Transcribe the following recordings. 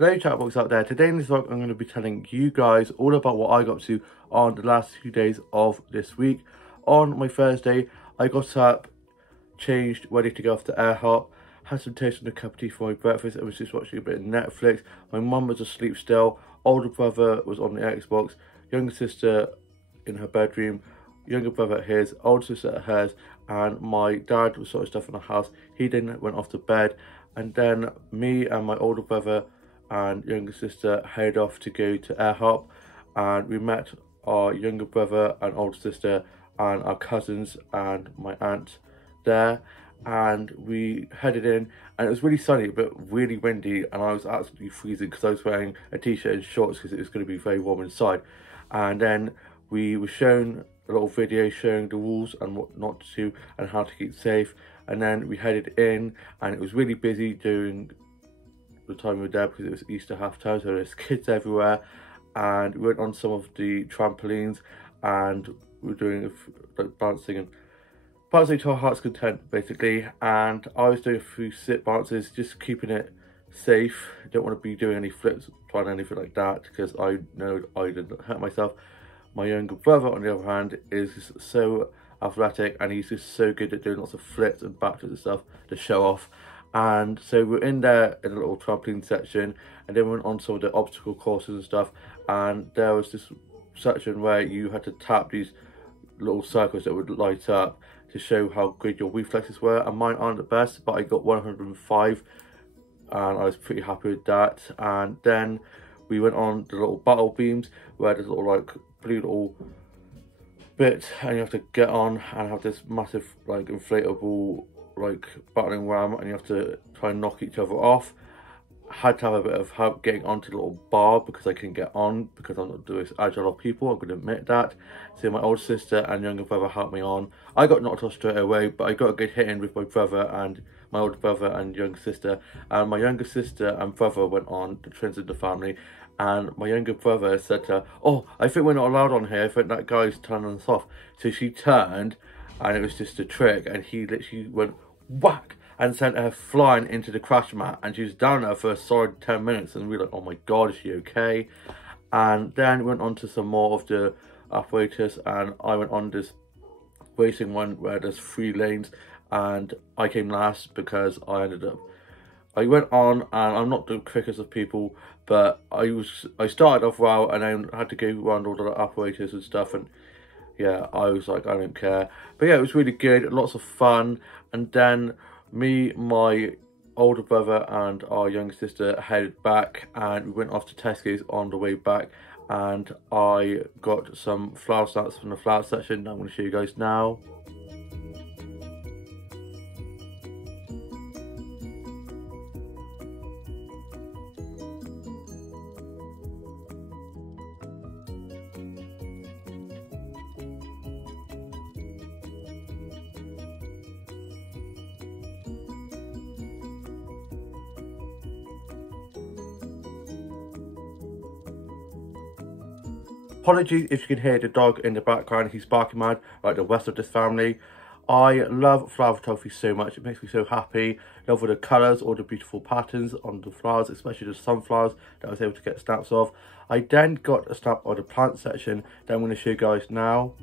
Hello chatbox out there. Today in this vlog I'm going to be telling you guys all about what I got up to on the last few days of this week. On my Thursday I got up, changed, ready to go off to AirHop, had some toast and a cup of tea for my breakfast. I was just watching a bit of Netflix. My mum was asleep still, older brother was on the Xbox, younger sister in her bedroom, younger brother at his, older sister at hers, and my dad was sorting stuff in the house. He then went off to bed, and then me and my older brother and younger sister headed off to go to AirHop, and we met our younger brother and older sister and our cousins and my aunt there, and we headed in, and it was really sunny but really windy, and I was absolutely freezing because I was wearing a t-shirt and shorts because it was going to be very warm inside. And then we were shown a little video showing the rules and what not to do and how to keep safe, and then we headed in, and it was really busy during the time we were there because it was Easter half term, so there's kids everywhere. And we went on some of the trampolines and we were doing like bouncing to our heart's content basically. And I was doing a few sit bounces, just keeping it safe. Don't want to be doing any flips, trying anything like that, because I know I didn't hurt myself. My younger brother on the other hand is just so athletic, and he's just so good at doing lots of flips and backflips and stuff to show off. And so we're in there in a little trampoline section, and then we went on some of the obstacle courses and stuff, and there was this section where you had to tap these little circles that would light up to show how good your reflexes were, and mine aren't the best, but I got 105 and I was pretty happy with that. And then we went on the little battle beams where there's a little like blue little bit, and you have to get on and have this massive like inflatable like battering ram, and you have to try and knock each other off. Had to have a bit of help getting onto the little bar because I couldn't get on because I'm not doing agile of people, I'm going to admit that. So my older sister and younger brother helped me on. I got knocked off straight away, but I got a good hit in with my brother and my older brother and younger sister, and my younger sister and brother went on the twins in the family. And my younger brother said to her, "Oh, I think we're not allowed on here, I think that guy's turning us off." So she turned, and it was just a trick, and he literally went whack and sent her flying into the crash mat, and she was down there for a solid 10 minutes, and we were like, oh my god, is she okay? And then went on to some more of the apparatus, and I went on this racing one where there's 3 lanes, and I came last because I went on, and I'm not the quickest of people, but I started off well, and then had to go around all the apparatus and stuff, and yeah, I was like, I don't care. But yeah, it was really good, lots of fun. And then me, my older brother and our younger sister headed back, and we went off to Tesco's on the way back, and I got some flower snacks from the flower section that I'm going to show you guys now. Apologies if you can hear the dog in the background, he's barking mad like the rest of this family. I love flower photography so much, it makes me so happy. Love all the colours, all the beautiful patterns on the flowers, especially the sunflowers that I was able to get snaps of. I then got a snap of the plant section that I'm going to show you guys now.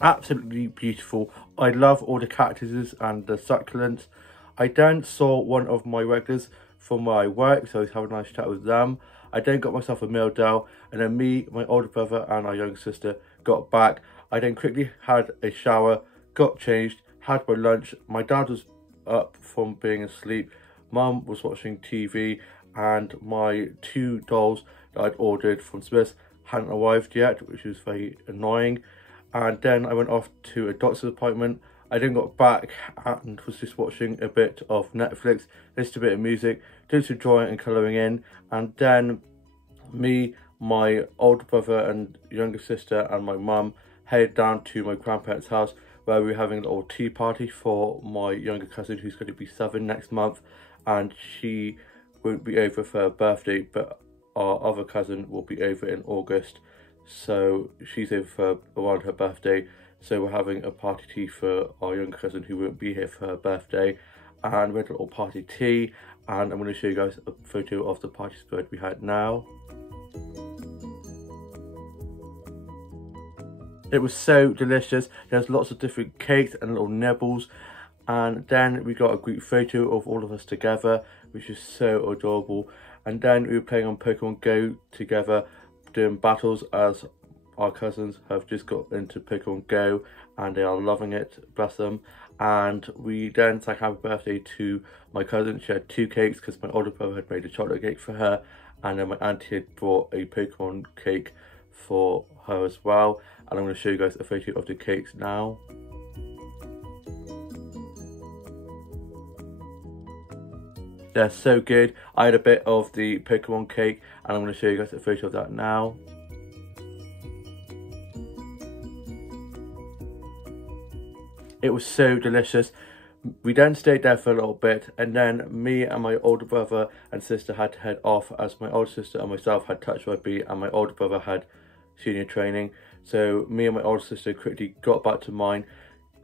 Absolutely beautiful. I love all the cactuses and the succulents. I then saw one of my regulars from where I work, so I was having a nice chat with them. I then got myself a meal deal, and then me, my older brother and our younger sister got back. I then quickly had a shower, got changed, had my lunch. My dad was up from being asleep, mum was watching TV, and my 2 dolls that I'd ordered from Smith's hadn't arrived yet, which was very annoying. And then I went off to a doctor's appointment. I then got back and was just watching a bit of Netflix, listened to a bit of music, did some drawing and colouring in, and then me, my older brother and younger sister and my mum headed down to my grandparents' house where we were having a little tea party for my younger cousin who's going to be 7 next month, and she won't be over for her birthday, but our other cousin will be over in August, so she's over for around her birthday. So we're having a party tea for our younger cousin who won't be here for her birthday. and we had a little party tea, and I'm going to show you guys a photo of the party spread we had now. It was so delicious. There's lots of different cakes and little nibbles, and then we got a group photo of all of us together, which is so adorable. And then we were playing on Pokemon Go together, doing battles, as our cousins have just got into Pokemon Go and they are loving it, bless them. And we then sang happy birthday to my cousin. She had 2 cakes because my older brother had made a chocolate cake for her, and then my auntie had brought a Pokemon cake for her as well. And I'm going to show you guys a photo of the cakes now. They're so good. I had a bit of the Pokemon cake, and I'm going to show you guys a photo of that now. It was so delicious. We then stayed there for a little bit, and then me and my older brother and sister had to head off, as my older sister and myself had touch rugby and my older brother had senior training. So me and my older sister quickly got back to mine.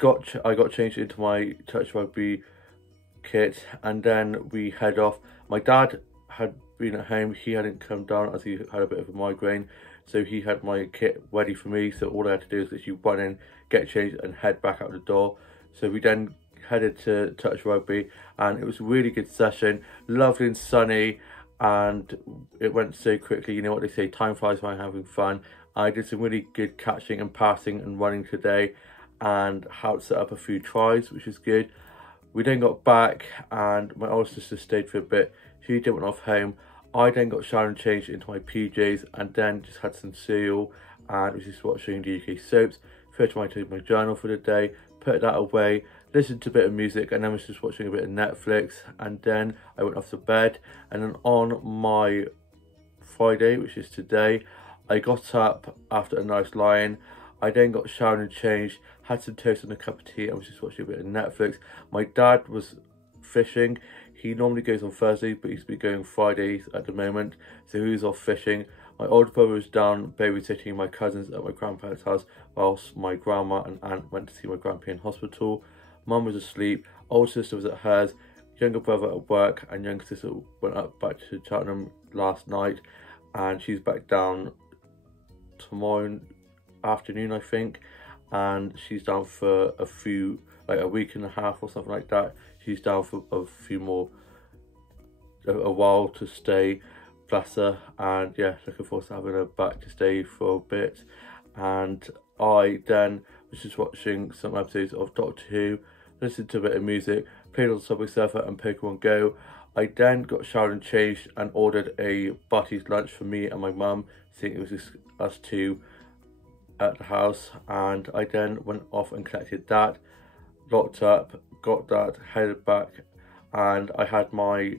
I got changed into my touch rugby kit, and then we head off. My dad had been at home. He hadn't come down as he had a bit of a migraine, so he had my kit ready for me. So all I had to do is literally run in, get changed and head back out the door. So we then headed to touch rugby, and it was a really good session, lovely and sunny, and it went so quickly. You know what they say, time flies when having fun. I did some really good catching and passing and running today, and helped set up a few tries, which is good. We then got back, and my older sister stayed for a bit. She then went off home. I then got showered and changed into my PJs, and then just had some cereal and was just watching the UK soaps. First, I took my journal for the day, put that away, listened to a bit of music, and then was just watching a bit of Netflix. And then I went off to bed. And then on my Friday, which is today, I got up after a nice lie-in. I then got showered and changed, had some toast and a cup of tea, and was just watching a bit of Netflix. My dad was fishing. He normally goes on Thursday, but he's been going Fridays at the moment, so he was off fishing. My older brother was down babysitting my cousins at my grandparents' house, whilst my grandma and aunt went to see my grandpa in hospital. Mum was asleep, older sister was at hers, younger brother at work, and younger sister went up back to Cheltenham last night, and she's back down tomorrow afternoon, I think, and she's down for a week and a half or something like that. She's down for a few more, a while to stay, bless her. And yeah, looking forward to having her back to stay for a bit. And I then was just watching some episodes of Doctor Who, listened to a bit of music, played on Subway Surfer and Pokemon Go. I then got showered and changed and ordered a Butty's lunch for me and my mum, seeing it was just us two at the house. And I then went off and collected that, locked up, got that, headed back, and I had my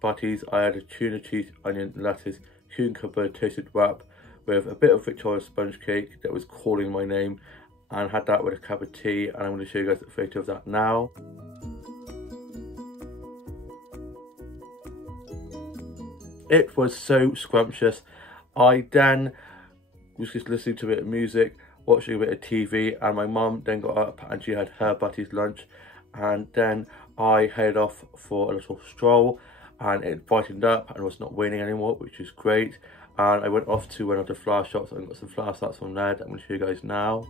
Butties. I had a tuna, cheese, onion, lettuce, cucumber toasted wrap with a bit of Victoria sponge cake that was calling my name, and had that with a cup of tea. And I'm going to show you guys a photo of that now. It was so scrumptious. I then was just listening to a bit of music, watching a bit of TV, and my mum then got up and she had her Butty's lunch, and then I headed off for a little stroll, and it brightened up and was not raining anymore, which is great. And I went off to one of the flower shops and got some flower starts from there that I'm going to show you guys now.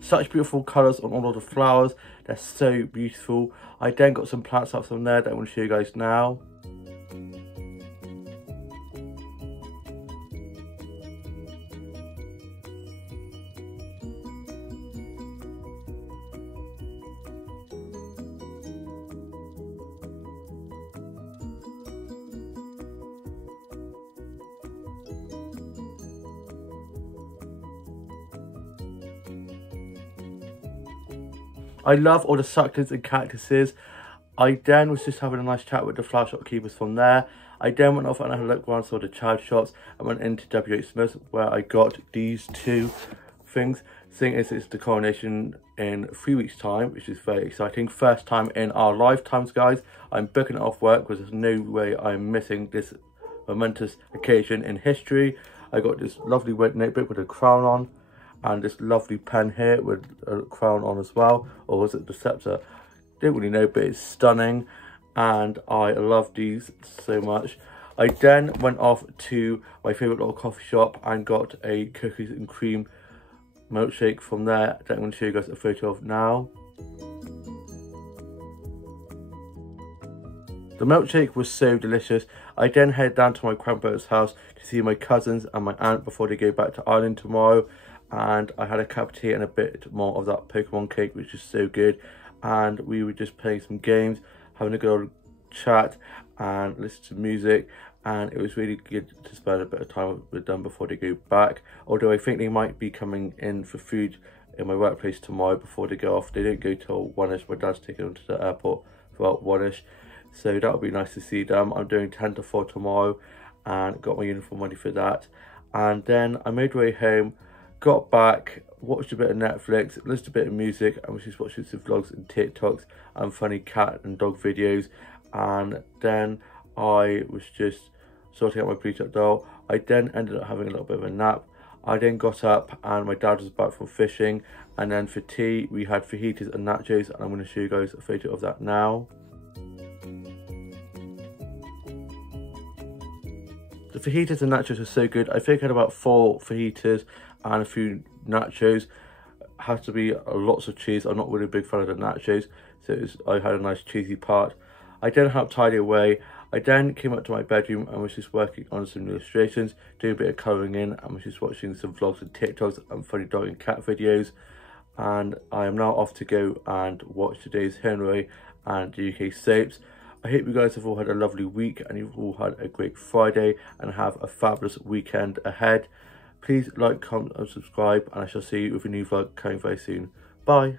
Such beautiful colours on all of the flowers, they're so beautiful. I then got some plants up from there that I want to show you guys now. I love all the succulents and cactuses. I then was just having a nice chat with the flower shop keepers from there. I then went off and had a look around some of the charity shops and went into WH Smith's, where I got these two things. Seeing as it's the coronation in 3 weeks time, which is very exciting. First time in our lifetimes, guys. I'm booking it off work because there's no way I'm missing this momentous occasion in history. I got this lovely red notebook with a crown on, and this lovely pen here with a crown on as well. Or was it the scepter? Don't really know, but it's stunning, and I love these so much. I then went off to my favourite little coffee shop and got a cookies and cream milkshake from there that I'm going to show you guys a photo of now. The milkshake was so delicious. I then head down to my grandparents' house to see my cousins and my aunt before they go back to Ireland tomorrow, and I had a cup of tea and a bit more of that Pokemon cake, which is so good. And we were just playing some games, having a good old chat and listen to music, and it was really good to spend a bit of time with them before they go back. Although I think they might be coming in for food in my workplace tomorrow before they go off. They don't go till 1ish. My dad's taking them to the airport for about 1ish, so that'll be nice to see them. I'm doing 10 to 4 tomorrow and got my uniform ready for that. And then I made my way home, got back, watched a bit of Netflix, listened to a bit of music, and was just watching some vlogs and TikToks and funny cat and dog videos. And then I was just sorting out my Bluetooth doll. I then ended up having a little bit of a nap. I then got up and my dad was back from fishing, and then for tea we had fajitas and nachos, and I'm going to show you guys a photo of that now. The fajitas and nachos are so good. I think I had about 4 fajitas and a few nachos. Has to be lots of cheese. I'm not really a big fan of the nachos, so I had a nice cheesy part. I then helped tidy away. I then came up to my bedroom and was just working on some illustrations, doing a bit of colouring in, and was just watching some vlogs and TikToks and funny dog and cat videos. And I am now off to go and watch today's Henry and the UK soaps. I hope you guys have all had a lovely week and you've all had a great Friday and have a fabulous weekend ahead. Please like, comment and subscribe, and I shall see you with a new vlog coming very soon. Bye.